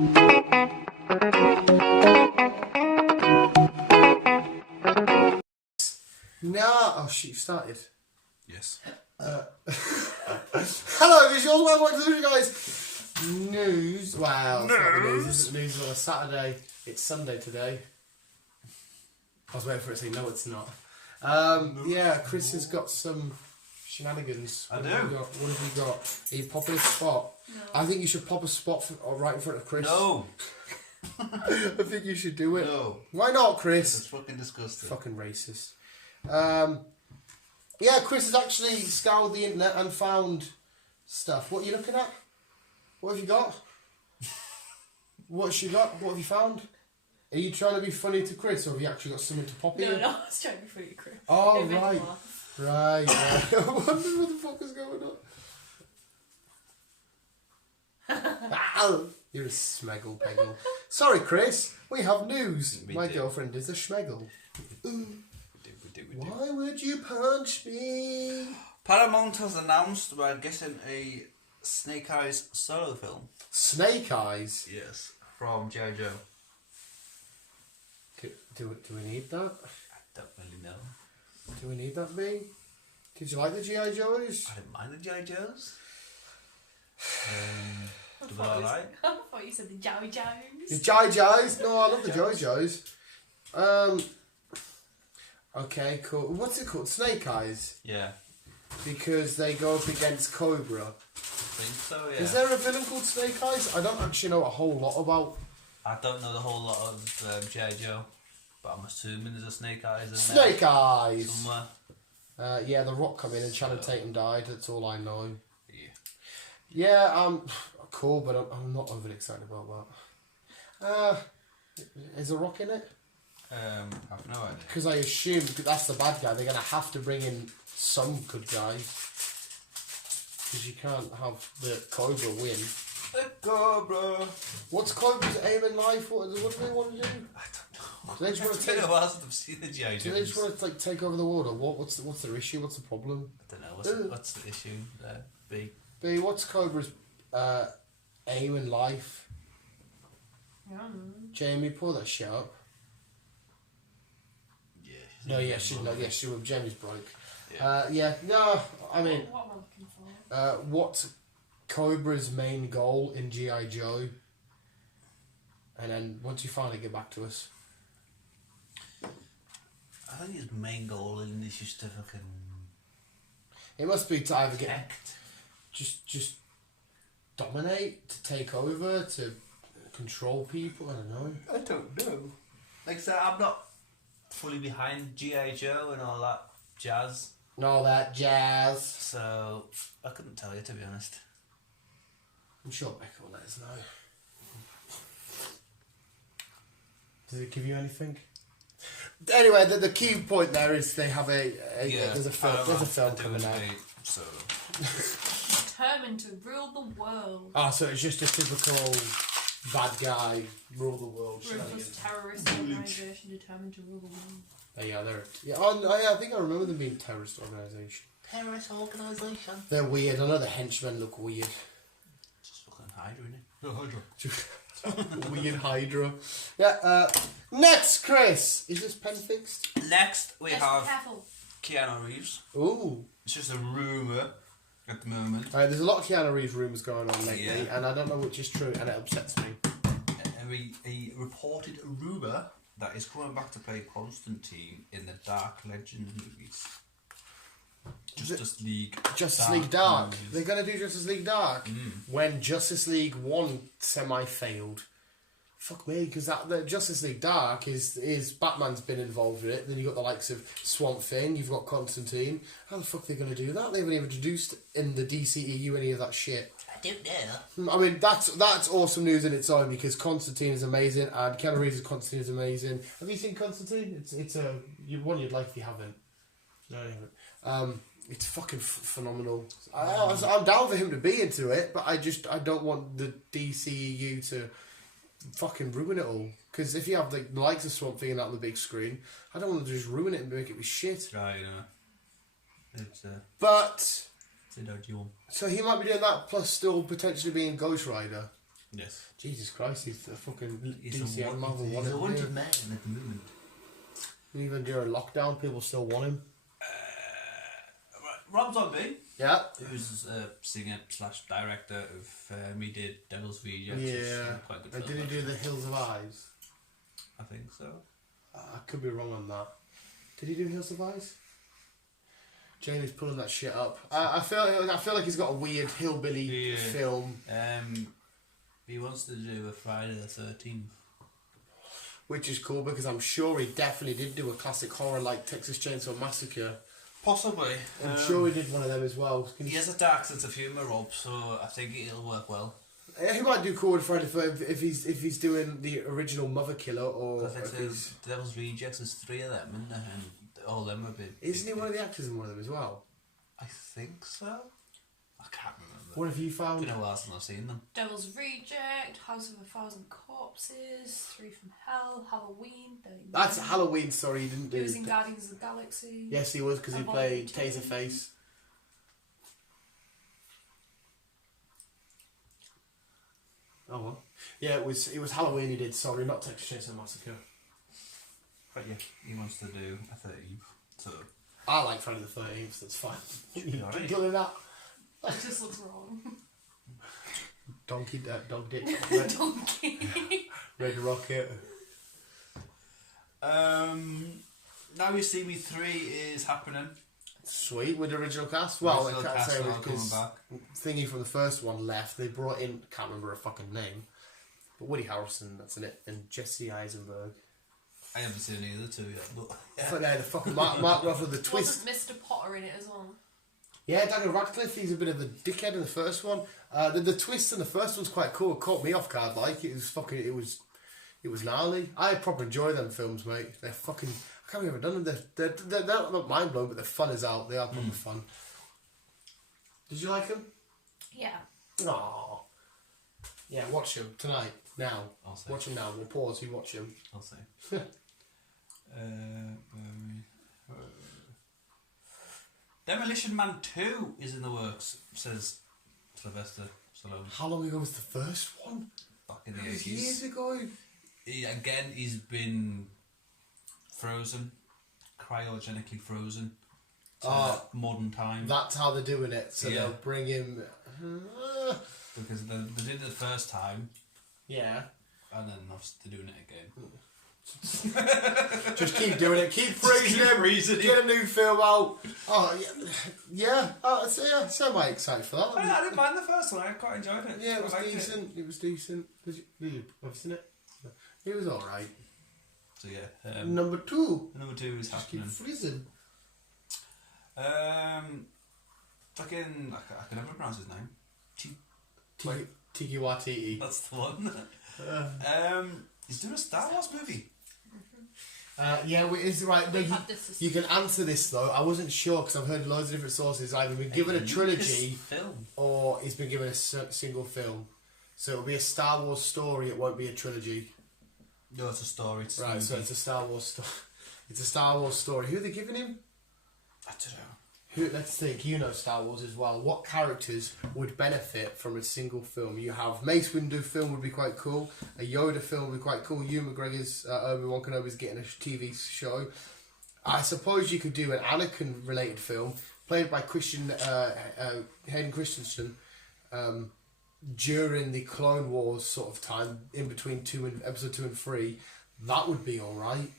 No, oh shit, you started. Yes. Hello, visuals, welcome to the Guyz news. Wow, it's not the news. This is news on a Saturday. It's Sunday today. I was waiting for it to say no, it's not. Yeah, Chris has got some shenanigans. I do. What have you got? Are you popping a spot? No. I think you should pop a spot right in front of Chris. No. I think you should do it. No. Why not, Chris? It's fucking disgusting. Fucking racist. Yeah, Chris has actually scoured the internet and found stuff. What are you looking at? What have you got? What's you got? What have you found? Are you trying to be funny to Chris, or have you actually got something to pop in? No, I was trying to be funny to Chris. Oh, It made me right. laugh. Right. I wonder what the fuck is going on. Ow! You're a smeggle peggle. Sorry, Chris. We have news. We My do. girlfriend is a schmeggle. We do. Why would you punch me? Paramount has announced we're getting a Snake Eyes solo film. Snake Eyes? Yes. From G.I. Joe. Do we need that? I don't really know. Do we need that, B? Did you like the G.I. Joes? I didn't mind the G.I. Joes. I Do thought I you like? said- I thought you said the Joey Jones. The G.I. Joes? No, I love the G.I. Joes. Okay, cool. What's it called? Snake Eyes? Yeah. Because they go up against Cobra. I think so, yeah. Is there a villain called Snake Eyes? I don't actually know a whole lot about. I don't know the whole lot of G.I. Joe, but I'm assuming there's a Snake Eyes in Snake there Eyes! somewhere. Yeah, The Rock come in and Channing Tatum died. That's all I know. Yeah. Yeah, cool, but I'm not overly excited about that. Is The Rock in it? I've no idea. Because I assume that's the bad guy. They're going to have to bring in some good guy. Because you can't have the Cobra win. The Cobra. What's Cobra's aim in life? What do they want to do? I don't know. Do they just want It's to been take? a while since I've seen the G.I. Joes. Do they just want to take over the world, or what? What's their issue? What's the problem? I don't know. What's the issue there? B. B. What's Cobra's aim in life? Jamie, pull that shit up. Yeah. No, yeah, she will. Jamie's broke. Yeah. No, I mean, What am I looking for? what's Cobra's main goal in G.I. Joe? And then once you finally get back to us. I think his main goal in this is to fucking It must be to either get protect. just dominate, to take over, to control people. I don't know. I don't know. Like I said, I'm not fully behind G.I. Joe and all that jazz, And all that jazz. so I couldn't tell you, to be honest. I'm sure Becca will let us know. Does it give you anything? Anyway, the key point there is they have there's a film coming out. So Determined to rule the world. Oh, so it's just a typical bad guy rule the world. Ruthless terrorist organisation determined to rule the world. I think I remember them being a terrorist organisation. terrorist organisation. They're weird. I know the henchmen look weird. Just fucking Hydra, innit? Hydra. Weird Hydra. Yeah. Next, Chris. Is this pen fixed? Next, we Yes, have careful. Keanu Reeves. Ooh. It's just a rumour at the moment. There's a lot of Keanu Reeves rumours going on lately, Yeah. and I don't know which is true, and it upsets me. A reported rumour that is coming back to play Constantine in the Dark Legends movies. Justice League. Justice League Dark. movies. They're going to do Justice League Dark when Justice League 1 semi-failed. Fuck me, because the Justice League Dark is Batman's been involved with it. Then you've got the likes of Swamp Thing, you've got Constantine. How the fuck are they going to do that? They haven't even introduced in the DCEU any of that shit. I don't know. I mean, that's awesome news in its own, because Constantine is amazing, and Keanu Reeves' Constantine is amazing. Have you seen Constantine? It's one you'd like if you haven't. No, you haven't. It's fucking phenomenal. I'm down for him to be into it, but I don't want the DCEU to fucking ruin it all. Because if you have the likes of Swamp Thing out on the big screen, I don't want to just ruin it and make it be shit. Right, it's But a dodgy one. so he might be doing that, plus still potentially being Ghost Rider. Yes. Jesus Christ, he's a fucking He's DC a and Marvel he's wanted a him. wanted man at the moment. Even during lockdown, people still want him. Rob Zombie, Yeah. who's a singer / director of he did Devil's Rejects. Yeah. Quite good And film, did he do actually. The Hills of Eyes? I think so. I could be wrong on that. Did he do Hills of Eyes? Jamie's pulling that shit up. I feel like he's got a weird hillbilly film. He wants to do a Friday the 13th. Which is cool because I'm sure he definitely did do a classic horror like Texas Chainsaw Massacre. Possibly. I'm sure he did one of them as well. He has a dark sense of humour, Rob, so I think it'll work well. He might do cool with Friday the 13th if he's doing the original Mother Killer or. I think the Devil's Rejects, there's 3 of them, and all of them have been. Isn't he one of the actors in one of them as well? I think so. I can't remember. What have you found? It's been a while since I've seen them. Devil's Reject, House of a Thousand Corpses, 3 from Hell, Halloween. That's Halloween. Sorry, he didn't do. He was in Guardians of the Galaxy. Yes, he was because he played Taserface. Oh well. Yeah, it was Halloween he did. Sorry, not Texas Chainsaw Massacre. But yeah, he wants to do a 13th. So I like Friday the 13th. That's fine. Alright. Killing that. It just looks wrong. Dog dick. Donkey. Red Rocket. Now You See Me 3 is happening. Sweet with the original cast. Well, I Original can't cast say are all because coming back. thingy from the first one left. They brought in, can't remember her fucking name, but Woody Harrelson, that's in it, and Jesse Eisenberg. I haven't seen any of the 2 yet, but Yeah. But the fucking Mark Ruffalo, the twist. Wasn't Mr. Potter in it as well? Yeah, Daniel Radcliffe, he's a bit of a dickhead in the first one. The twist in the first one's quite cool. It caught me off guard, like it was gnarly. I proper enjoy them films, mate. They're fucking. I can't believe I've done them. They're not mind blowing, but they're fun as out. They are proper fun. Did you like them? Yeah. Aww. Yeah, watch them tonight. Now. I'll say. Watch them now. We'll pause. You watch them. I'll say. Demolition Man 2 is in the works, says Sylvester Stallone. How long ago was the first one? Back in the That was 80s. years ago. He's been frozen, cryogenically frozen to modern time. That's how they're doing it. So Yeah. they'll bring him. Because they did it the first time, Yeah. and then they're doing it again. Just keep doing it. Keep freezing him. freezing Get a new film out. Oh yeah. So am I excited for that? I didn't mind the first one. I quite enjoyed it. Yeah, it was I liked decent. It was decent. Did you have you seen it? It was all right. So yeah, Number 2. number 2 is Just keep happening. freezing. Fucking I can never pronounce his name. Tiki Watiti. That's the one. He's doing a Star Wars movie. Yeah, it's right. No, We've had this you can answer this though. I wasn't sure because I've heard loads of different sources. Either been given a trilogy film. or he's been given a single film. So it'll be a Star Wars story. It won't be a trilogy. No, it's a story. It's a Right. So movie. it's a Star Wars story. It's a Star Wars story. Who are they giving him? I don't know. Let's think. You know Star Wars as well. What characters would benefit from a single film? You have Mace Windu film would be quite cool. A Yoda film would be quite cool. Ewan McGregor's Obi-Wan Kenobi's getting a TV show. I suppose you could do an Anakin related film played by Hayden Christensen during the Clone Wars sort of time in between episode 2 and 3. That would be all right.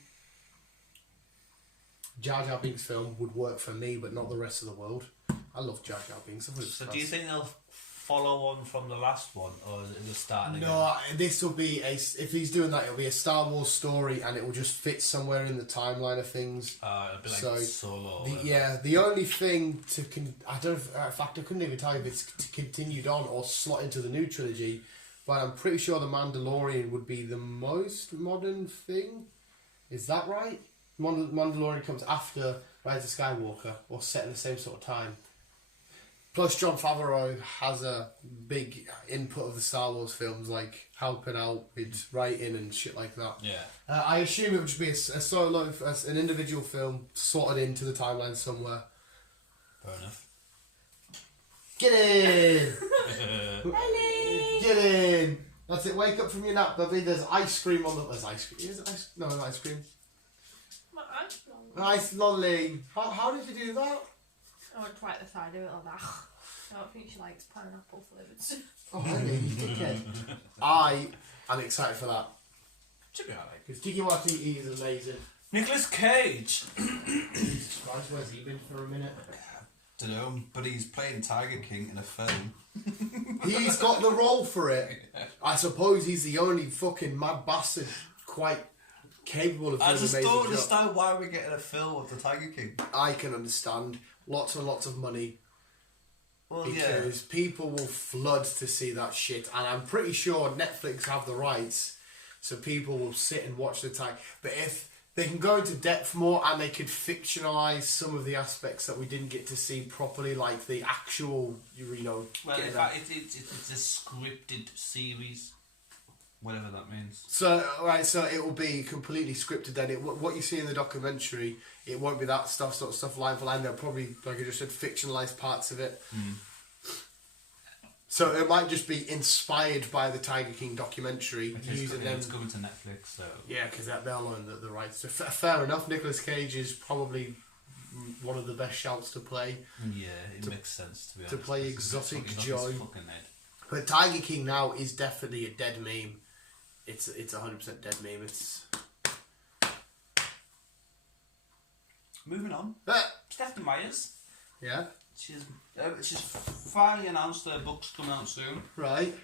Jar Jar Binks film would work for me, but not the rest of the world. I love Jar Jar Binks. So do you think they'll follow on from the last one, or is it just starting again? No, this will be if he's doing that, it'll be a Star Wars story, and it will just fit somewhere in the timeline of things. It'll be like Solo. The only thing I don't know. In fact, I couldn't even tell you if it's continued on or slot into the new trilogy, but I'm pretty sure the Mandalorian would be the most modern thing. Is that right? Mandalorian comes after Rise of Skywalker, or set in the same sort of time. Plus, Jon Favreau has a big input of the Star Wars films, like helping out with writing and shit like that. Yeah. I assume it would just be a solo, an individual film sorted into the timeline somewhere. Fair enough. Get in! Ellie! Get in! That's it. Wake up from your nap, baby. There's ice cream on the. There's ice cream. Is it ice? No, no ice cream. My ice lolly. Ice lolly. How did you do that? I went right at the side of it like that. I don't think she likes pineapple flavoured. Oh, really? You dickhead. I am excited for that. Should be alright. Because Tiki Watiti is amazing. Nicolas Cage. Jesus Christ, where's he been for a minute? Don't know, but he's playing Tiger King in a film. He's got the role for it. I suppose he's the only fucking mad bastard quite capable of doing I just amazing don't job. understand why we're getting a film of the Tiger King. I can understand. Lots and lots of money. Well, Because people will flood to see that shit. And I'm pretty sure Netflix have the rights. So people will sit and watch the Tiger. But if they can go into depth more and they could fictionalise some of the aspects that we didn't get to see properly, like the actual, you know... Well, in fact, it's a scripted series. Whatever that means. So, right, so it will be completely scripted then. What you see in the documentary, it won't be that sort of stuff line for line. They'll probably, like I just said, fictionalised parts of it. Mm. So it might just be inspired by the Tiger King documentary. Using them. It's coming to Netflix, so... Yeah, because they'll own the rights. So fair enough, Nicolas Cage is probably one of the best shouts to play. Yeah, it makes sense, to be honest. To play Exotic He's Joy. off his fucking head. But Tiger King now is definitely a dead meme. It's 100% dead meme. It's... Moving on. Stephanie Myers. Yeah. She's finally announced her book's coming out soon. Right.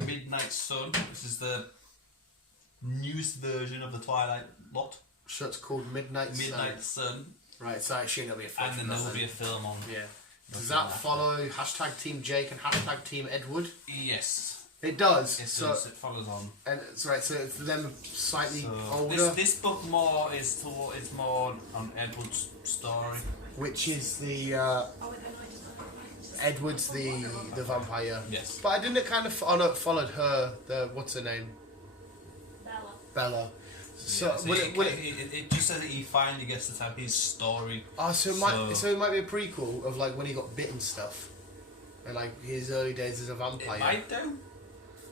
Midnight Sun. This is the newest version of the Twilight lot. So it's called Midnight Sun. Right, so I assume there'll be a film. And then there will be a film on. Yeah. Does that follow hashtag Team Jake and hashtag Team Edward? Yes. It does. It so does. It follows on. And it's right. So it's them slightly So older. this book more is more on Edward's story. Which is the Oh, wait, no, it doesn't. Edward's the vampire. Yes. But I didn't it kind of followed her. The what's her name? Bella. So, Yeah, so will it just says that he finally gets to tell his story. Oh, so it might be a prequel of like when he got bitten stuff, and like his early days as a vampire. It might do.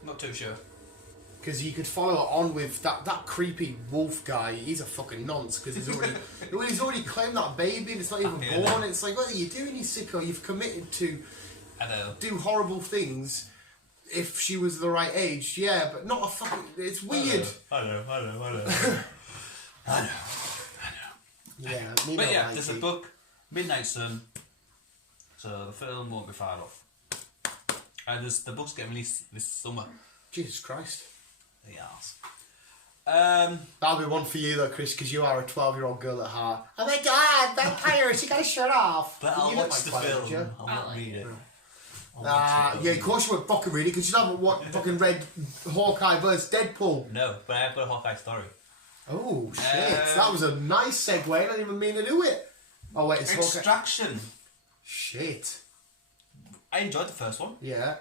Not too sure. Because you could follow it on with that creepy wolf guy. He's a fucking nonce because he's already claimed that baby and it's not even born. It's like, what are you doing, you sicko? You've committed to I know. do horrible things. If she was the right age, yeah, but not a fucking. It's weird. I know. Yeah, but yeah, there's a book, Midnight Sun. So the film won't be far off. And the book's getting released this summer. Jesus Christ. Yes. That'll be one for you though, Chris, because you are a 12-year-old girl at heart. Oh my god, vampires! You gotta shut off. But I'll You watch look the like film. Twilight, I'll not read it. Yeah, of course you won't fucking read it because you haven't fucking read Hawkeye vs Deadpool. No, but I've got a Hawkeye story. Oh shit, that was a nice segue. I didn't even mean to do it. Oh wait, it's Hawkeye. Extraction. Shit. I enjoyed the first one. Yeah.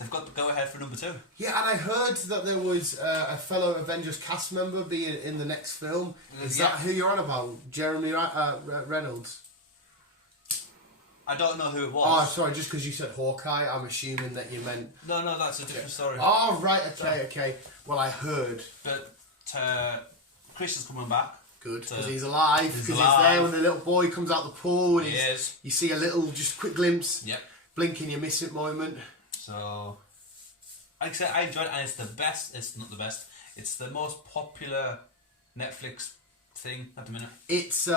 They've got the go ahead for number 2. Yeah, and I heard that there was a fellow Avengers cast member being in the next film. Is that who you're on about? Jeremy Reynolds? I don't know who it was. Oh, sorry, just because you said Hawkeye, I'm assuming that you meant... No, that's a different story. Oh, right, okay. Well, I heard. But Chris is coming back. Good, because he's alive. Because he's there when the little boy comes out the pool. And you see a little, just quick glimpse. Yep. Blink and you miss it moment. So, like I said, I enjoyed it, and it's the best. It's not the best. It's the most popular Netflix thing at the minute. It's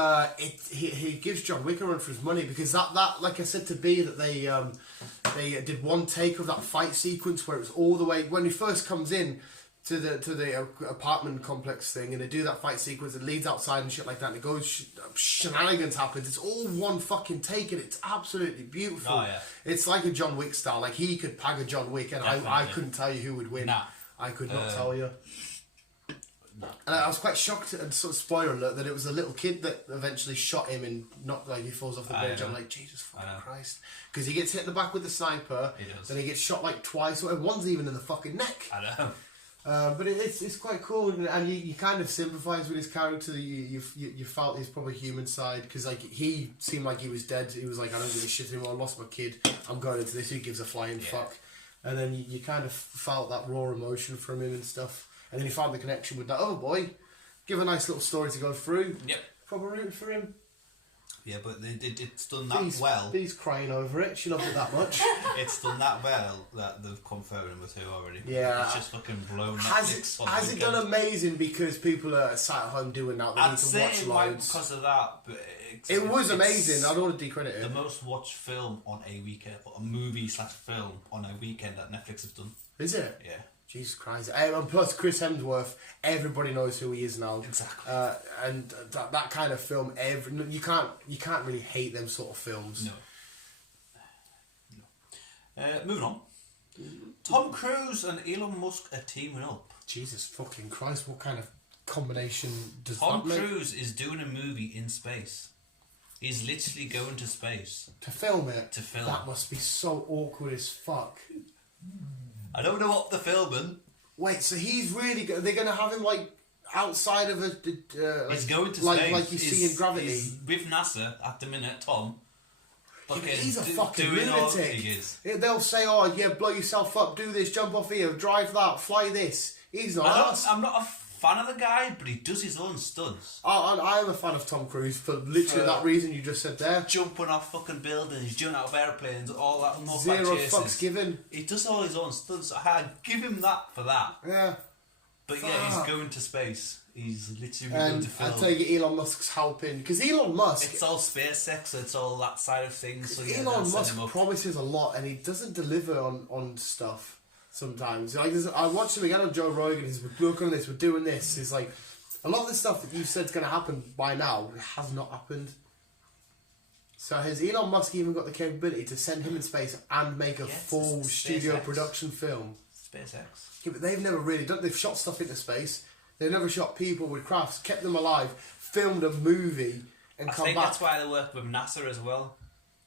he gives John Wick a run for his money because that like I said to B that they did one take of that fight sequence where it was all the way when he first comes in to the apartment complex thing, and they do that fight sequence and leads outside and shit like that, and it goes shenanigans happens. It's all one fucking take, and it's absolutely beautiful. Oh, yeah. It's like a John Wick style. Like he could pag a John Wick, and I couldn't tell you who would win. Nah. I could not tell you. No. And I was quite shocked, and sort of spoiler alert, that it was a little kid that eventually shot him and not like he falls off the bridge. I'm like, Jesus fucking Christ. Because he gets hit in the back with the sniper, He does. then he gets shot like twice, or one's even in the fucking neck. I know. But it's quite cool, and you kind of sympathise with his character. You felt his probably human side, because like he seemed like he was dead. He was like, I don't give a shit anymore. I lost my kid. I'm going into this. Who gives a flying fuck? and then you kind of felt that raw emotion from him and stuff, and then you found the connection with that other boy. Give a nice little story to go through. Yep. Proper rooting for him. Yeah, but it's done that well. He's crying over it. She loves it that much. It's done that well that they've confirmed him with her already. Yeah. It's just fucking blown Has it done amazing because people are sat at home doing that? They I'd need to say watch it might loads. because of that, but It was it's amazing. I don't want to decredit the it. most watched film on a weekend, or a movie/film on a weekend that Netflix have done. Is it? Yeah. Jesus Christ. And plus Chris Hemsworth, everybody knows who he is now. Exactly. And that kind of film, you can't really hate them sort of films. No. Moving on. Tom Cruise and Elon Musk are teaming up. Jesus fucking Christ, what kind of combination does Tom that make? Cruise is doing a movie in space. He's literally going to space. To film it? To film. That must be so awkward as fuck. I don't know what they're filming. Wait, so he's really... They're going to have him, like, outside of a... He's going to like, space. Like you see in Gravity. He's with NASA at the minute, Tom. He's a fucking doing all lunatic. he is. They'll say, oh, yeah, blow yourself up, do this, jump off here, drive that, fly this. He's not I'm not a fan of the guy, but he does his own stunts. I'm a fan of Tom Cruise for literally that reason you just said there. Jumping off fucking buildings, jumping out of airplanes, all that. Zero fucks given. He does all his own stunts. I give him that for that. Yeah. But yeah, he's going to space. He's literally going to film. I take it Elon Musk's helping. Because Elon Musk... It's all SpaceX, so it's all that side of things. So yeah, Elon Musk promises a lot and he doesn't deliver on stuff sometimes. Like I watched him again on Joe Rogan. He's we're working on this, we're doing this. He's like, a lot of the stuff that you said's going to happen by now has not happened. So has Elon Musk even got the capability to send him in space and make a full studio production film? SpaceX. Yeah, but they've never really done. They've shot stuff into space. They've never shot people with crafts, kept them alive, filmed a movie, and I come think back. that's why they work with NASA as well,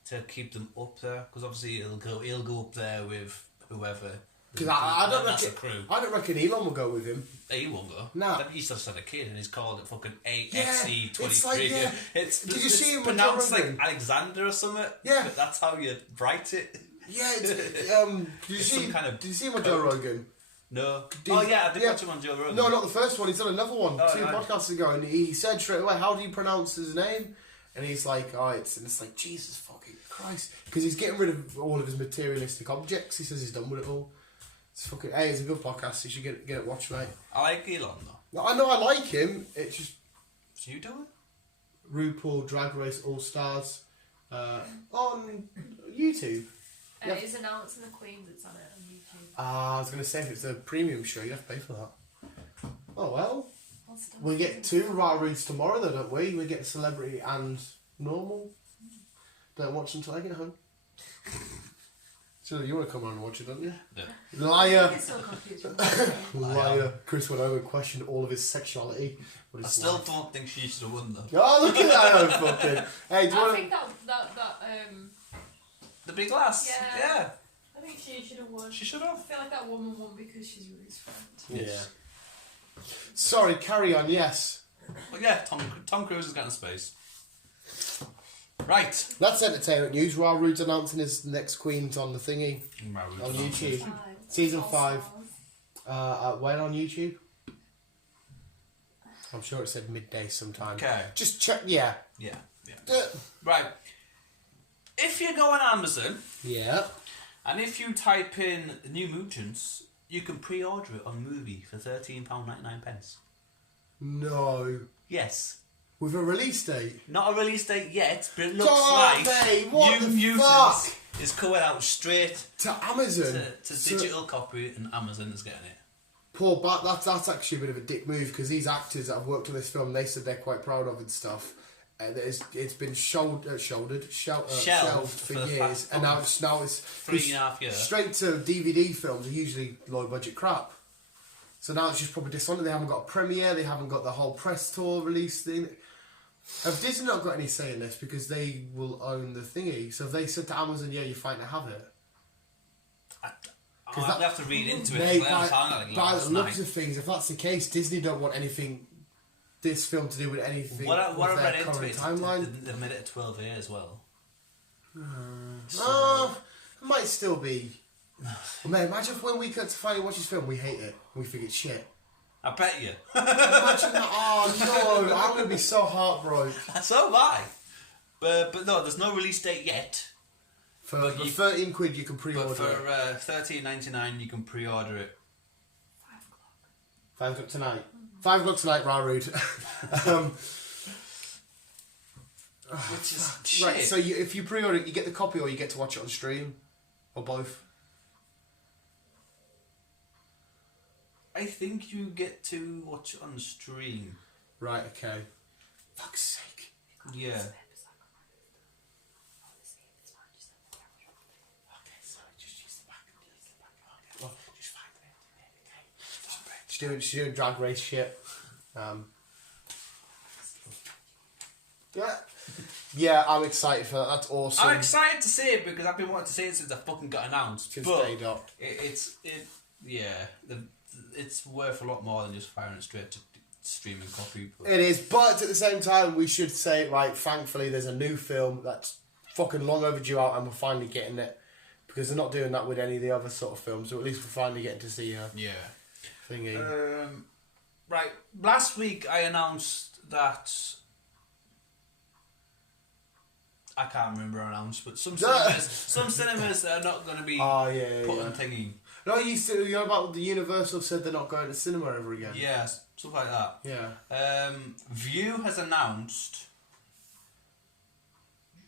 to keep them up there. Because obviously he'll go up there with whoever. Because I don't reckon Elon will go with him. He won't go. No. He's just had a kid and he's called it fucking Yeah, AXE23. it's like, yeah. Did you see him with pronounced Joe like Rogan? Alexander or something? Yeah. But that's how you write it. Yeah, did you some kind of did you see him on Joe Rogan? No. Did- I did yeah. watch him on Joe Rogan. No, not the first one. He's done another one Oh, 2 nice. podcasts ago, and he said straight away, "How do you pronounce his name?" And he's like, "Oh, it's like Jesus fucking Christ," because he's getting rid of all of his materialistic objects. He says he's done with it all. It's fucking. Hey, it's a good podcast. You should get it watched, mate. I like Elon though. I know I like him. It's just So you do it? RuPaul Drag Race All Stars on YouTube. Yep. It's announcing the Queens. It's on it on YouTube. I was going to say if it's a premium show, you have to pay for that. Oh well. What's the- We get 2 raw reads tomorrow though, don't we? We get celebrity and normal. Don't watch them until I get home. So you want to come on and watch it, don't you? No. Liar. I'm so confused. with Liar. Chris went home and questioned all of his sexuality. But I it's still like- don't think she should have won though. Oh, look at that fucking. Hey, do you I want think to... that The big lass. Yeah. I think she should have won. She should I have. feel like that woman won because she's Rudy's friend. Yeah. Sorry, carry on, yes. But yeah, Tom Cruise is getting space. Right. That's entertainment news. Ra Rude's announcing his next Queen's on the thingy. On YouTube. Season 5. When on YouTube? I'm sure it said midday sometime. Okay. Just check, yeah. Yeah. Right. If you go on Amazon Yeah. and if you type in New Mutants, you can pre-order it on Movie for £13.99. No. Yes. With a release date? Not a release date yet, but it looks God, like mate, what New the Mutants fuck? is coming out straight To Amazon? to So- digital copy, and Amazon is getting it. Poor Bat, that's actually a bit of a dick move because these actors that have worked on this film, they said they're quite proud of and stuff. It's been shelved for years, and now it's 3.5 years. Straight to DVD films are usually low budget crap. So now it's just probably dishonored. They haven't got a premiere. They haven't got the whole press tour release thing. Have Disney not got any say in this because they will own the thingy? So if they said to Amazon, "Yeah, you're fine to have it." I'll have to read into it. Mate, as well. I found that, like, by the last looks night. of things, if that's the case, Disney don't want this film to do with anything What I with their read into current it, timeline. they've made it a 12 year as well. It might still be Well, mate, imagine if when we get to finally watch this film, we hate it. We think it's shit. I bet you. Imagine that. Oh, no. I'm going to be so heartbroken. So am I. But no, there's no release date yet. For 13 quid, you can pre-order But for it. $13.99, you can pre-order it. 5 o'clock. 5 o'clock tonight. 5 o'clock tonight, Rude. Which is shit. Right, so if you pre-order it, you get the copy or you get to watch it on stream? Or both? I think you get to watch it on stream. Right, okay. Fuck's sake. Yeah. Okay, sorry, just use the back. Okay. Well, just find it. Okay. She's doing drag race shit. Yeah, I'm excited for that. That's awesome. I'm excited to see it because I've been wanting to see it since I fucking got announced. Since but day dot. It's worth a lot more than just firing it straight to streaming copy. But It is, but at the same time, we should say, right, thankfully, there's a new film that's fucking long overdue out and we're finally getting it. Because they're not doing that with any of the other sort of films, so at least we're finally getting to see a thingy. Right, last week I announced that... I can't remember how announced, but some cinemas are not going to be putting thingy. No, you know about the Universal said they're not going to cinema ever again. Yeah, stuff like that. Yeah. View has announced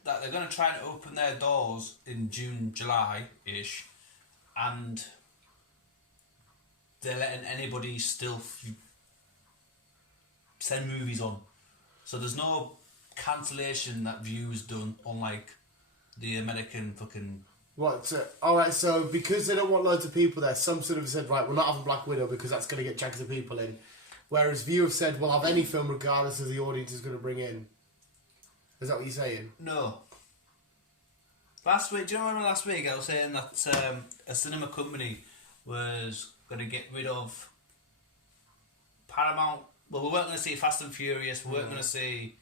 that they're going to try and open their doors in June, July-ish, and they're letting anybody still send movies on. So there's no cancellation that View has done, unlike the American fucking... What? Alright, so because they don't want loads of people there, some sort of said, right, we're not having Black Widow because that's going to get jags of people in. Whereas View have said, we'll have any film regardless of the audience is going to bring in. Is that what you're saying? No. Last week, do you remember last week I was saying that a cinema company was going to get rid of Paramount? Well, we weren't going to see Fast and Furious, we weren't going to see,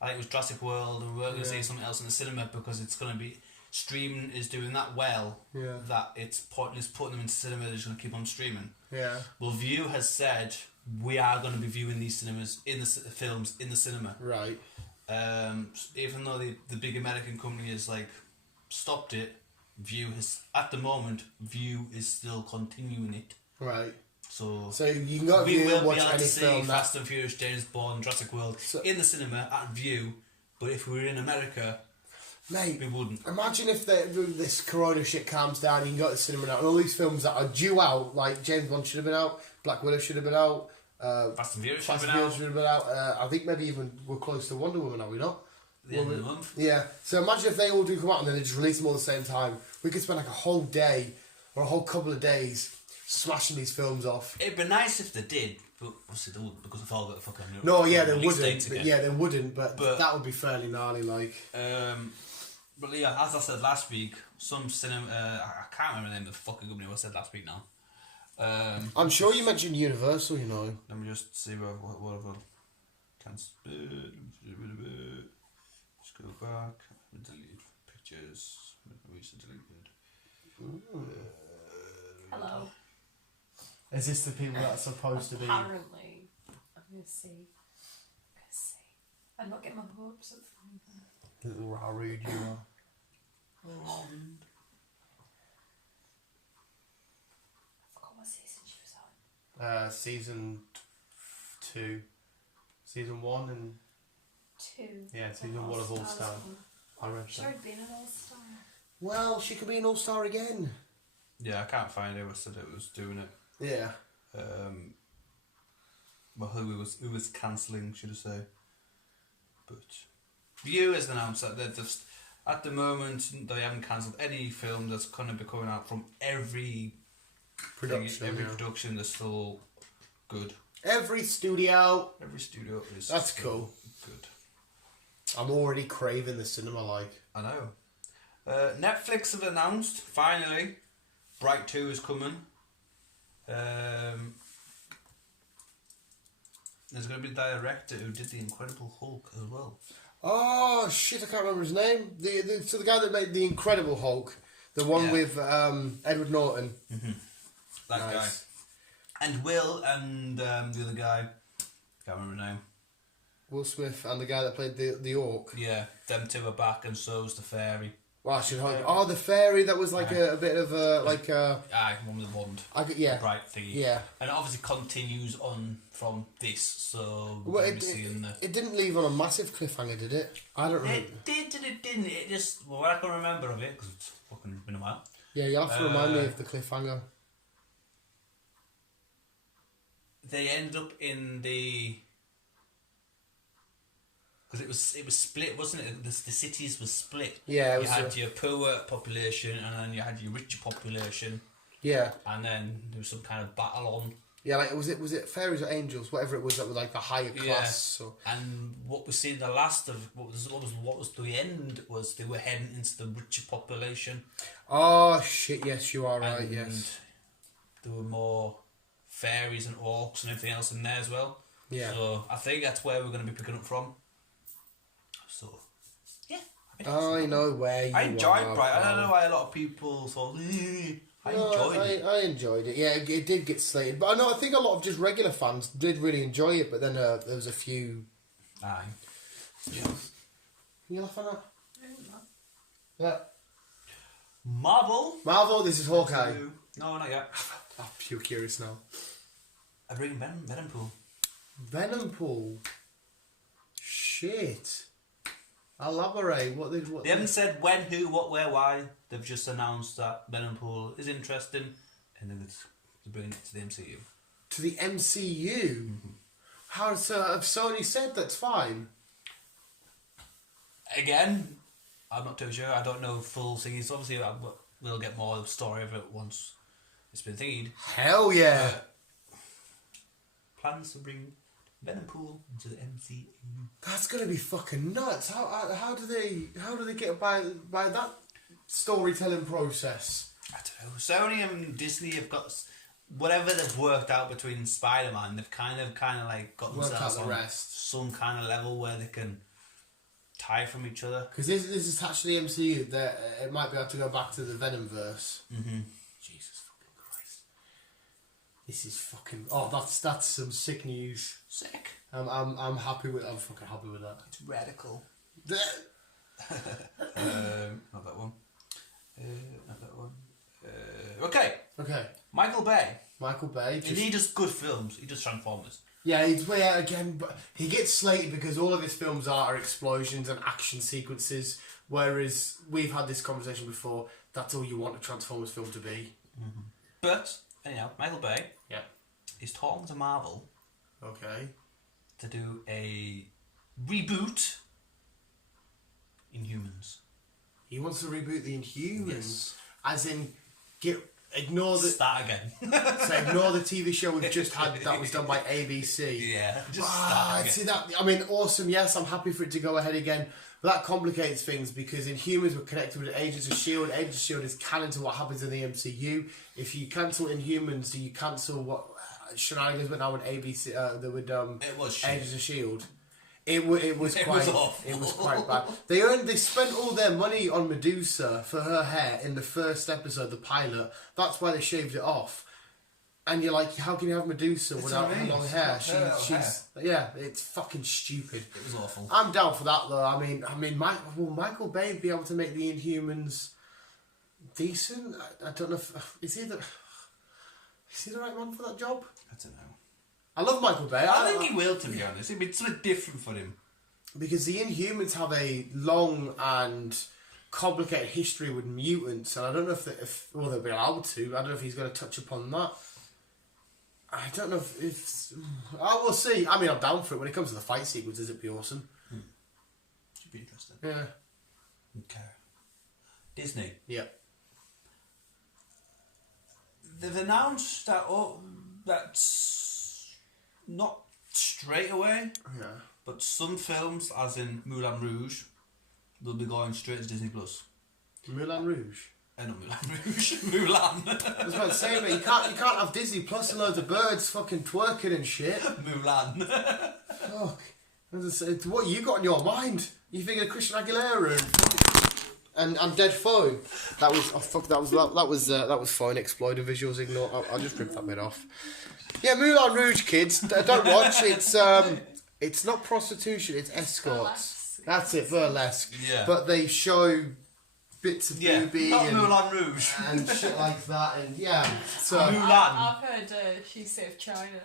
I think it was Jurassic World, and we weren't going to see something else in the cinema because it's going to be... Streaming is doing that well that it's pointless putting them into cinema. They're just going to keep on streaming. Yeah. Well, View has said we are going to be viewing these cinemas in the films in the cinema. Right. Even though the big American company has like stopped it, View has at the moment View is still continuing it. Right. So you can go to we View will and watch be able any to see film. Fast and Furious, James Bond, Jurassic World in the cinema at View. But if we were in America. Mate, we wouldn't. Imagine if this corona shit calms down, you can go to the cinema now, and all these films that are due out, like James Bond should have been out, Black Widow should have been out, Fast and Furious should have been out. I think maybe even we're close to Wonder Woman, are we not? The end of the month. Yeah, so imagine if they all do come out and then they just release them all at the same time. We could spend like a whole day, or a whole couple of days, smashing these films off. It'd be nice if they did, but obviously they wouldn't because they've all got the fucking... No, yeah, they wouldn't, but that would be fairly gnarly, like... But yeah, as I said last week, some cinema... I can't remember the name of the fucking company I said last week now. I'm sure you mentioned Universal, you know. Let me just see what I've got. Let's go back. Delete pictures. Recently deleted. Hello. Is this the people that are supposed to be... Apparently. I'm going to see. I'm not getting my hopes up for anything. Little how rude you are. I forgot what season she was on. Season 2. Season 1 and... 2. Yeah, season 1 of All Star. I read She's already been an All-Star. Well, she could be an All-Star again. Yeah, I can't find who said it was doing it. Yeah. Well, who was cancelling, should I say. But... View has announced that they're just, at the moment they haven't cancelled any film that's going to be coming out from every production. They're still good. Every studio is. That's cool. Good. I'm already craving the cinema, like. I know. Netflix have announced finally, Bright 2 is coming. There's going to be a director who did The Incredible Hulk as well. Oh shit! I can't remember his name. So the guy that made The Incredible Hulk, The one with Edward Norton. That guy. And Will and the other guy. Can't remember the name. Will Smith and the guy that played the orc. Yeah, them two are back, and so's the fairy. Well, I should hope. Oh, the fairy that was like a bit of a like a. Aye, one with the wand. Yeah. Bright thingy. Yeah. And it obviously continues on from this, so Well, it didn't leave on a massive cliffhanger, did it? I don't remember. It did and it didn't. It just what I can remember of it because it's fucking been a while. Yeah, you'll have to remind me of the cliffhanger. They end up in the. Because it was split, wasn't it? The cities were split. Yeah, you had your poor population, and then you had your richer population. Yeah. And then there was some kind of battle on. Yeah, like was it fairies or angels, whatever it was that was like a higher class. Yeah. So. And what we see in the last of what was the end was they were heading into the richer population. Oh shit! Yes, you are right. And yes. There were more fairies and orcs and everything else in there as well. Yeah. So I think that's where we're going to be picking up from. So, yeah. I know where you are. I enjoyed Bright. I don't know why a lot of people thought, I enjoyed it. I enjoyed it. Yeah, it did get slated. But I think a lot of just regular fans did really enjoy it, but then there was a few... Aye. Yeah. Can you laugh at that? Yeah. Marvel, this is Hawkeye. No, not yet. I'm pure curious now. I bring Venom Pool. Venom Pool? Shit. Elaborate. They haven't said when, who, what, where, why. They've just announced that Venom Pool is interesting, and they're bringing it to the MCU. To the MCU? How so? Have Sony said that's fine? Again, I'm not too sure. I don't know full things. Obviously, we'll get more of the story of it once it's been thingied. Hell yeah! Plans to bring Venom Pool into the MCU. That's gonna be fucking nuts. How do they get by that storytelling process? I don't know. Sony and Disney have got whatever they've worked out between Spider-Man. They've kind of like got themselves on some kind of level where they can tie from each other. Because this is attached to the MCU. That it might be able to go back to the Venom verse. Jesus fucking Christ! This is fucking. Oh, that's some sick news. Sick. I'm happy with. I'm fucking happy with that. It's radical. Not that one. Not that one. Okay. Michael Bay. He does good films. He does Transformers. Yeah, he's way out again, but he gets slated because all of his films are explosions and action sequences, whereas we've had this conversation before, that's all you want a Transformers film to be. But, anyhow, Michael Bay is talking to Marvel to do a reboot Inhumans. He wants to reboot the Inhumans? Yes. As in, ignore the... Start again. So ignore the TV show we've just had that was done by ABC. Yeah, just start again. See that? I mean, awesome, yes, I'm happy for it to go ahead again. But that complicates things because Inhumans were connected with Agents of S.H.I.E.L.D. Agents of S.H.I.E.L.D. is canon to what happens in the MCU. If you cancel Inhumans, do you cancel what shenanigans went on with ABC? It was shit. Agents of S.H.I.E.L.D. It was awful. It was quite bad. They spent all their money on Medusa for her hair in the first episode, the pilot. That's why they shaved it off. And you're like, how can you have Medusa without her long hair? Yeah, it's fucking stupid. It was awful. I'm down for that though. I mean, will Michael Bay be able to make the Inhumans decent? I don't know. Is he the right man for that job? I don't know. I love Michael Bay. I think he will, to be honest. It'd be something different for him. Because the Inhumans have a long and complicated history with mutants, and I don't know if they'll be allowed to. I don't know if he's going to touch upon that. I don't know if I will see. I mean, I'm down for it. When it comes to the fight sequences, it'd be awesome. Should be interesting. Yeah. Okay. Disney. Yeah. They've announced that that's not straight away. Yeah. But some films, as in Moulin Rouge, will be going straight to Disney Plus. Moulin Rouge. Not Moulin Rouge. Mulan. I was about to say, but you can't have Disney Plus and loads of birds fucking twerking and shit. Mulan. Fuck. What you got in your mind? You think of Christian Aguilera? And dead phone. That was phone exploder visuals. Ignore. I'll just rip that bit off. Yeah, Moulin Rouge, kids. Don't watch. It's not prostitution. It's escorts. That's it, burlesque. Yeah. But they show bits of boobie not and Moulin Rouge and shit like that. And yeah, so Mulan. I've heard she saved China.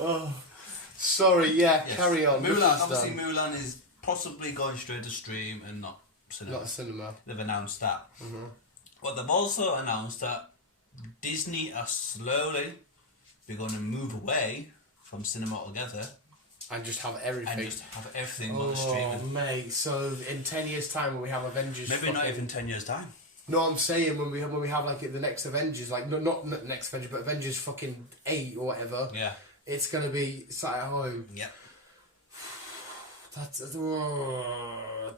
Oh, sorry. Yeah, Yes. carry on. Mulan. Obviously, Mulan is possibly going straight to stream and not cinema. Not a cinema. They've announced that. Mm-hmm. But they've also announced that Disney are slowly going to move away from cinema altogether And just have everything. and just have everything on the streaming. Mate, so in 10 years' time when we have Avengers... Maybe not even 10 years' time. No, I'm saying when we have like the next Avengers, like not next Avengers, but Avengers fucking 8 or whatever, Yeah. it's going to be sat at home. Yeah.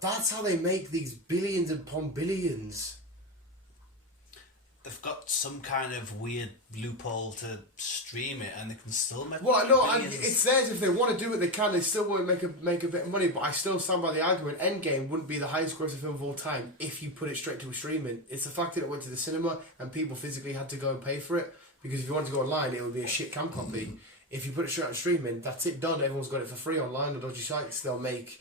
That's how they make these billions upon billions. They've got some kind of weird loophole to stream it, and they can still make. Well, no, billions. it's theirs. If they want to do it, they can. They still won't make a bit of money. But I still stand by the argument. Endgame wouldn't be the highest grossing film of all time if you put it straight to a streaming. It's the fact that it went to the cinema and people physically had to go and pay for it. Because if you wanted to go online, it would be a shit cam copy. If you put it straight on streaming, that's it, done. Everyone's got it for free online on dodgy sites. They'll make,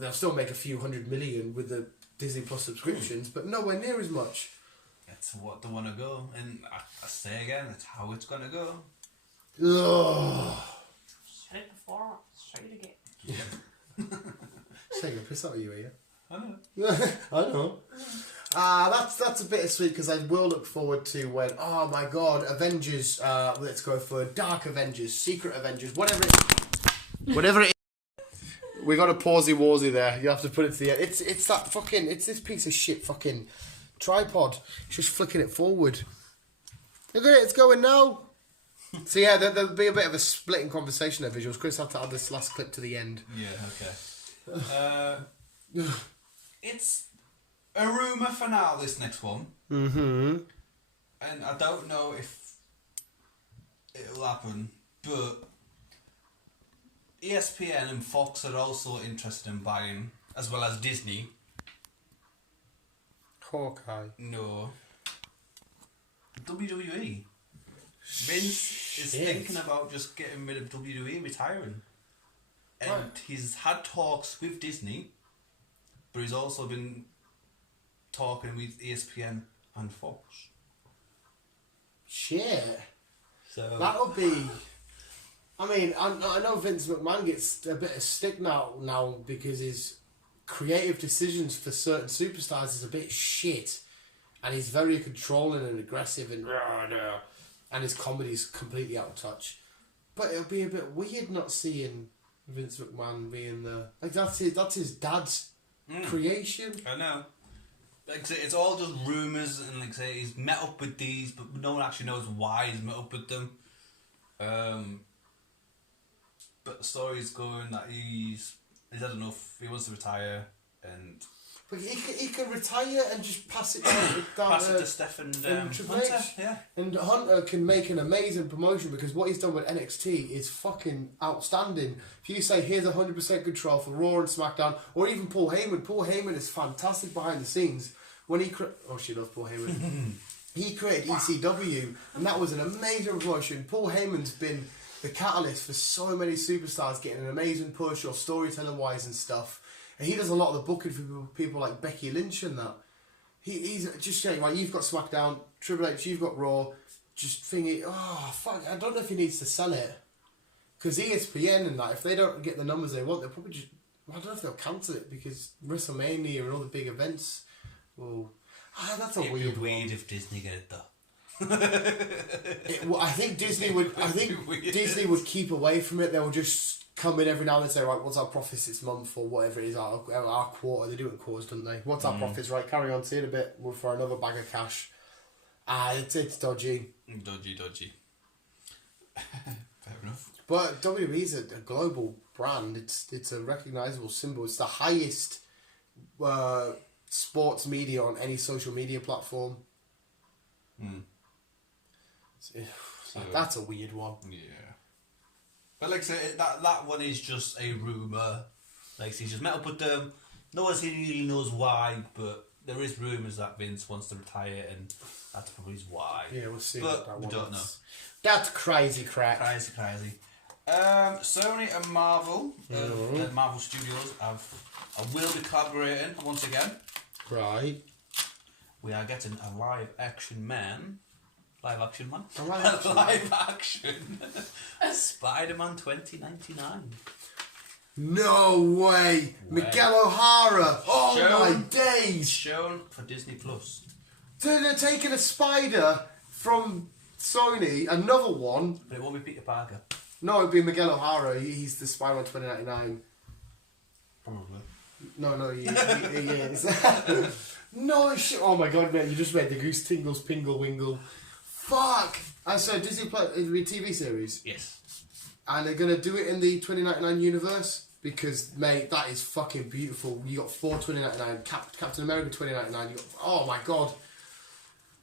they'll still make a few 100 million with the Disney Plus subscriptions, but nowhere near as much. It's what they want to go, and I say again, it's how it's gonna go. Ugh. Said it before, say it again. Shaking a piss out of you, here. I know. I know. That's a bit sweet because I will look forward to when, oh my god, Avengers, let's go for Dark Avengers, Secret Avengers, whatever it is. We got a pausey-warsey there. You have to put it to the end. It's that fucking, it's this piece of shit fucking tripod. It's just flicking it forward. Look at it, it's going now. So yeah, there'll be a bit of a splitting conversation there, visuals. Chris had to add this last clip to the end. Yeah. Okay. It's a rumour for now, this next one. Mm-hmm. And I don't know if it'll happen, but ESPN and Fox are also interested in buying, as well as Disney. Hawkeye. No. WWE. Vince is thinking about just getting rid of WWE, retiring. And Right. he's had talks with Disney, but he's also been talking with ESPN and Fox. Shit. So That would be... I mean, I know Vince McMahon gets a bit of stick now because his creative decisions for certain superstars is a bit shit. And he's very controlling and aggressive and his comedy's completely out of touch. But it'll be a bit weird not seeing Vince McMahon being the... Like, that's his dad's creation. I know. Like I say, it's all just rumours, and like I say, he's met up with these, but no one actually knows why he's met up with them. But the story's going that he's had enough. He wants to retire, and But he can retire and just pass it down, pass it to Stephen Triple Hunter. H. Yeah, And Hunter can make an amazing promotion because what he's done with NXT is fucking outstanding. If you say here's 100% control for Raw and SmackDown, or even Paul Heyman is fantastic behind the scenes. When he she loves Paul Heyman. He created ECW, and that was an amazing promotion. Paul Heyman's been the catalyst for so many superstars getting an amazing push or storytelling wise and stuff. And he does a lot of the booking for people like Becky Lynch and that. He's just saying, right, you've got SmackDown, Triple H, you've got Raw, just thinking, oh, fuck, I don't know if he needs to sell it. Because ESPN and that, if they don't get the numbers they want, they'll probably just, I don't know if they'll cancel it because WrestleMania and all the big events will... that's a it'd be weird weird one. if Disney get it though. I think Disney would. I think Disney would keep away from it. They will just come in every now and then and say, right, what's our profits this month or whatever it is, our quarter. They do it in quarters, don't they? What's our profits? Right, carry on. See it a bit for another bag of cash. It's dodgy. Dodgy. Fair enough. But WWE is a global brand. It's a recognisable symbol. It's the highest sports media on any social media platform. So that's a weird one. Yeah. But like I say, that one is just a rumour. Like he's just met up with them, no one really knows why, but there is rumours that Vince wants to retire, and that's probably why. Yeah, we'll see. But that we one don't is. know. That's crazy crack. Crazy. Sony and Marvel, the Marvel Studios, will be collaborating once again. Right. We are getting a live action man. Live action man? A live action live action. SpiderMan 2099. No way. Miguel OHara. Oh my days. Shown for Disney Plus. So they're taking a spider from Sony, another one. But it won't be Peter Parker. No, it'd be Miguel OHara. He's the Spider-Man 2099. Probably. No, he is. No shit. Oh my god, mate, you just made the goose tingles, pingle, wingle. Fuck! And so Disney Plus, it'll be a TV series. Yes. And they're going to do it in the 2099 universe. Because, mate, that is fucking beautiful. You got 4 2099, Captain America 2099. You got, oh my god.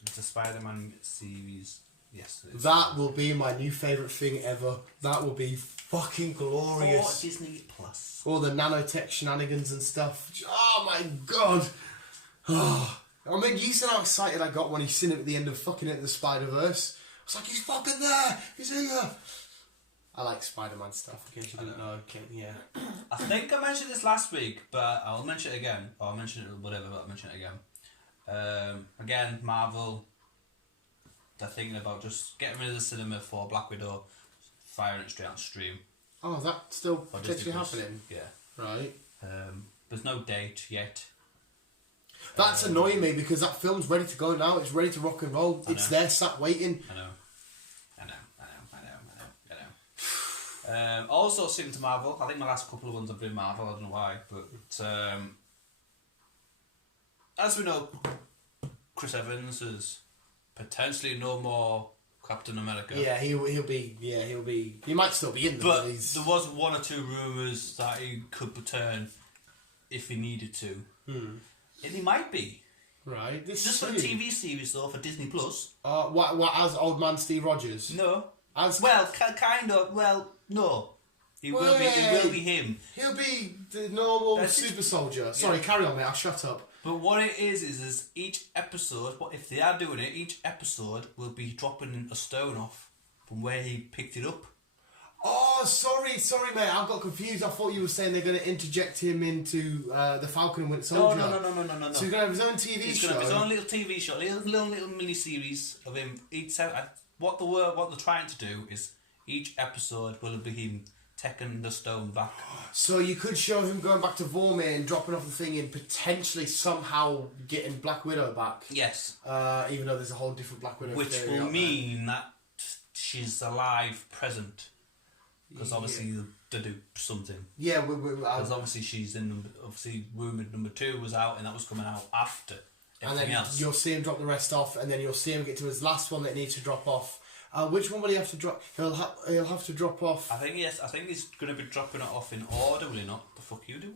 It's a Spider-Man series. Yes. That will be my new favourite thing ever. That will be fucking glorious. For Disney Plus. All the nanotech shenanigans and stuff. Oh my god. Oh. I mean, you said how excited I got when he seen it at the end of fucking Into the Spider-Verse. I was like, he's fucking there. He's here. I like Spider-Man stuff, in case you didn't know. Okay, yeah. I think I mentioned this last week, but I'll mention it again. Or I'll mention it, whatever, but I'll mention it again. Again, Marvel, they're thinking about just getting rid of the cinema for Black Widow, firing it straight on stream. Oh, that's still Or potentially Disney Plus. happening? Yeah. Right. There's no date yet. That's annoying me because that film's ready to go now. It's ready to rock and roll. It's there, sat waiting. I know. Also, sticking to Marvel, I think my last couple of ones have been Marvel, I don't know why, but as we know, Chris Evans is potentially no more Captain America. Yeah, he'll be. He might still be in there. But there was 1 or 2 rumours that he could return if he needed to. And he might be. Right. This Just for the TV series though, for Disney Plus. What as old man Steve Rogers? No. As well, kind of. Well, no. He will be him. He'll be the normal super soldier. Sorry, carry on, mate. I'll shut up. But what it is each episode, what if they are doing it, each episode will be dropping a stone off from where he picked it up. Oh, sorry, mate. I got confused. I thought you were saying they're going to interject him into the Falcon and Winter Soldier. No. So he's going to have his own TV show. He's going to have his own little TV show, little mini series of him. What they're trying to do is each episode will be him taking the stone back. So you could show him going back to Vormir and dropping off the thing and potentially somehow getting Black Widow back. Yes. Even though there's a whole different Black Widow which theory will out mean that she's alive, present. Because obviously they do something. Yeah, because obviously she's in. Obviously, rumoured number 2 was out, and that was coming out after everything and then else. You'll see him drop the rest off, and then you'll see him get to his last one that he needs to drop off. Which one will he have to drop? He'll have to drop off. I think he's going to be dropping it off in order, will he not? The fuck you do?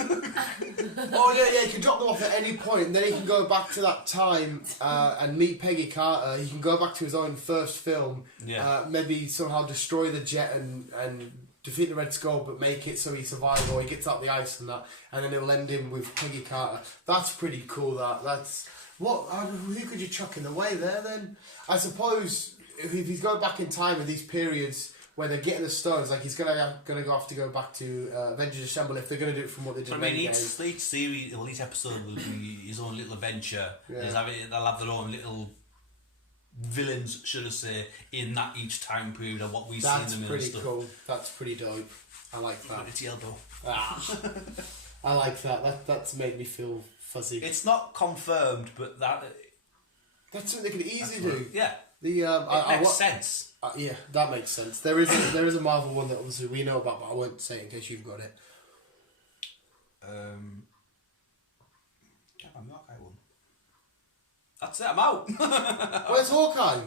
Oh yeah, he can drop them off at any point, and then he can go back to that time and meet Peggy Carter. He can go back to his own first film. Yeah. Maybe somehow destroy the jet and defeat the Red Skull, but make it so he survives or he gets out the ice and that, and then it'll end him with Peggy Carter. That's pretty cool. That's what. Who could you chuck in the way there then? I suppose if he's going back in time in these periods where they're getting the stones, like he's gonna have to go back to Avengers Assemble if they're gonna do it from what they did. But I mean, each series, or each episode will be his own little adventure. Yeah. They'll have their own little villains, should I say, in that each time period of what we see in the middle. That's pretty cool. That's pretty dope. I like that. But it's elbow. I like that. That's made me feel fuzzy. It's not confirmed, but that's something they could easily do. Yeah. It makes sense. Yeah, that makes sense. There is a Marvel one that obviously we know about, but I won't say it in case you've got it. I'm not Hawkeye one. That's it. I'm out. Where's Hawkeye?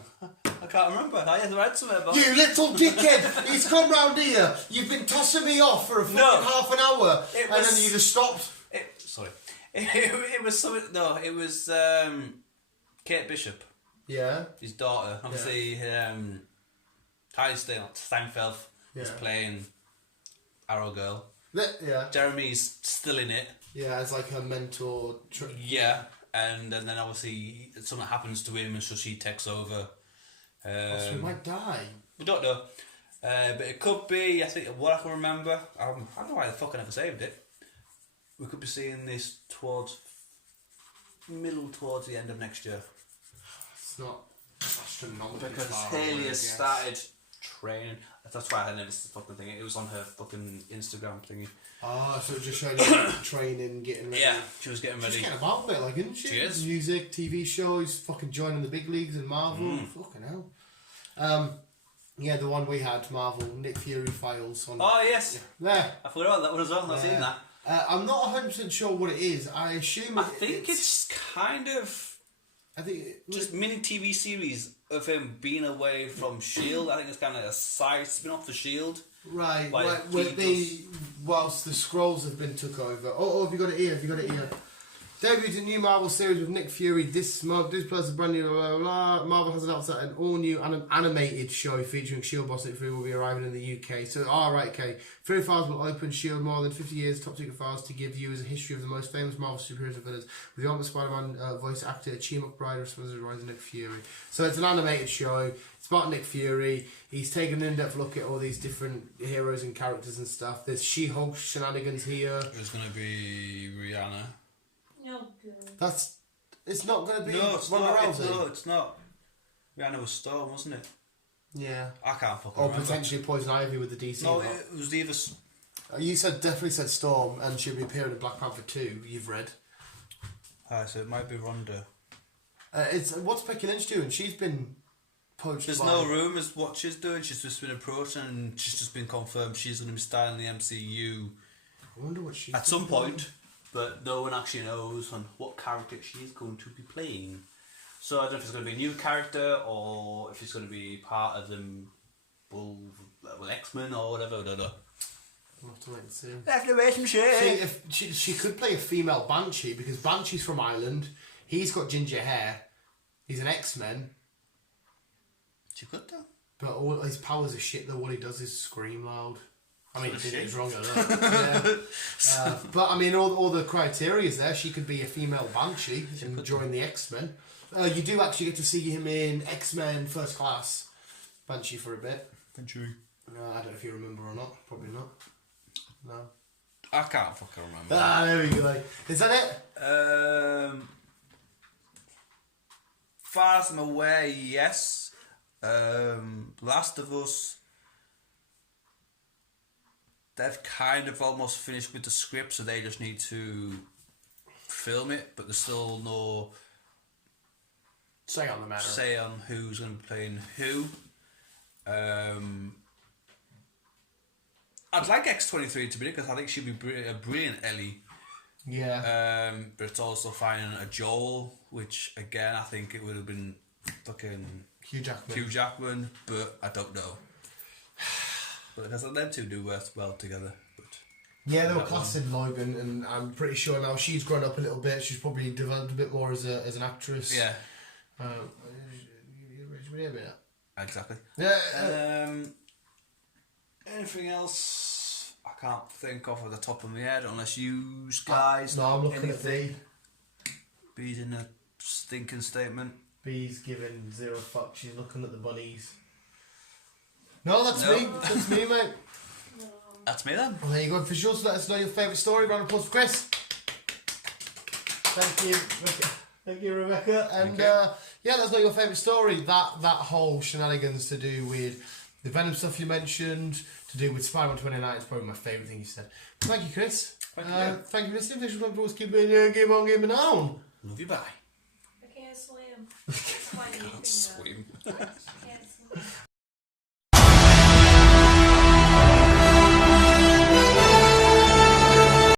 I can't remember. I had read something about. You little dickhead! He's come round here. You've been tossing me off for a fucking half an hour, and then you just stopped. It was something. No, it was Kate Bishop. Yeah. His daughter. Obviously, Hailee Steinfeld was playing Arrow Girl. Yeah. Jeremy's still in it. Yeah, as like her mentor. Yeah, and then obviously something happens to him, and so she takes over. So he might die. We don't know. But it could be, I think, what I can remember, I don't know why the fuck I never saved it. We could be seeing this towards the end of next year. It's not astronomical. Because Hayley has started training. That's why I never fucking thing. It was on her fucking Instagram thingy. Ah, so it just showed you training, getting ready. Yeah, she was getting ready. She's getting about a bit, like, isn't she? She is. Music, TV shows, fucking joining the big leagues in Marvel. Fucking hell. Yeah, the one we had, Marvel, Nick Fury files on. Oh yes. There. I forgot about that one as well. I've seen that. I'm not 100% sure what it is. I assume I think it's kind of I think just mini TV series of him being away from S.H.I.E.L.D. I think it's kind of a side spin off the S.H.I.E.L.D. right. Like, Right, where whilst the Skrulls have been took over. Oh, have you got it here? Have you got it here? Debuts a new Marvel series with Nick Fury this month. This plus a brand new blah, blah, blah. Marvel has announced that an all-new animated show featuring S.H.I.E.L.D. boss Nick Fury will be arriving in the UK. So, okay. Fury Files will open S.H.I.E.L.D. more than 50 years top secret files to give viewers a history of the most famous Marvel superheroes and villains. With the ultimate SpiderMan voice actor Team McBride responsible for rising Nick Fury. So it's an animated show. It's about Nick Fury. He's taken an in-depth look at all these different heroes and characters and stuff. There's She-Hulk shenanigans here. There's going to be Rihanna. No good. It's not going to be. No, it's Ronda not. Rousey. It's not. Rihanna was Storm, wasn't it? Yeah. I can't fucking Or remember. potentially Poison Ivy with the DC. No, lot. it was either. You definitely said Storm, and she'll be appearing in Black Panther 2. You've read. So it might be Ronda. It's what's Becky Lynch doing? She's been poached. There's no rumours what she's doing. She's just been approached, and she's just been confirmed she's going to be starting the MCU I wonder what she's at some point. But no one actually knows on what character she's going to be playing. So I don't know if it's going to be a new character or if it's going to be part of the XMen or whatever. I don't know. We'll have to wait and see. Have to wait and see. If she could play a female Banshee because Banshee's from Ireland. He's got ginger hair. He's an X-Men. She could though. But all his powers are shit though. All he does is scream loud. I mean, Shit. it's wrong. Yeah. But I mean, all the criteria is there. She could be a female Banshee and join the X-Men. You do actually get to see him in X-Men First Class Banshee for a bit. Banshee. I don't know if you remember or not. Probably not. No. I can't fucking remember. There we go. Is that it? Far as I'm aware, yes. Last of Us. They've kind of almost finished with the script, so they just need to film it, but there's still no Say on the matter. say on who's going to be playing who. I'd like X-23 to be it because I think she'd be a brilliant Ellie. Yeah. But it's also finding a Joel, which again I think it would have been fucking Hugh Jackman. Hugh Jackman, but I don't know. But because them two do work well together. But Yeah, they were that classed in Logan, and I'm pretty sure now she's grown up a little bit. She's probably developed a bit more as an actress. yeah, exactly. Yeah. Anything else? I can't think of at the top of my head unless you guys. No, I'm looking anything. at Be's in a stinking statement. Bee's giving zero fuck. She's looking at the bunnies. No, that's No. me. That's me, mate. That's me then. Well, there you go. Visuals. Let us know your favourite story. Round of applause for Chris. Thank you. Thank you, Rebecca. And yeah, let us know your favourite story. That whole shenanigans to do with the Venom stuff you mentioned, to do with Spider-Man 29 is probably my favourite thing you said. Thank you, Chris. Thank you. Thank you for listening. Thanks for coming to us. Keep on gaming on. Love you, bye. I can't swim. It's quite a new thing, though. Swim. I can't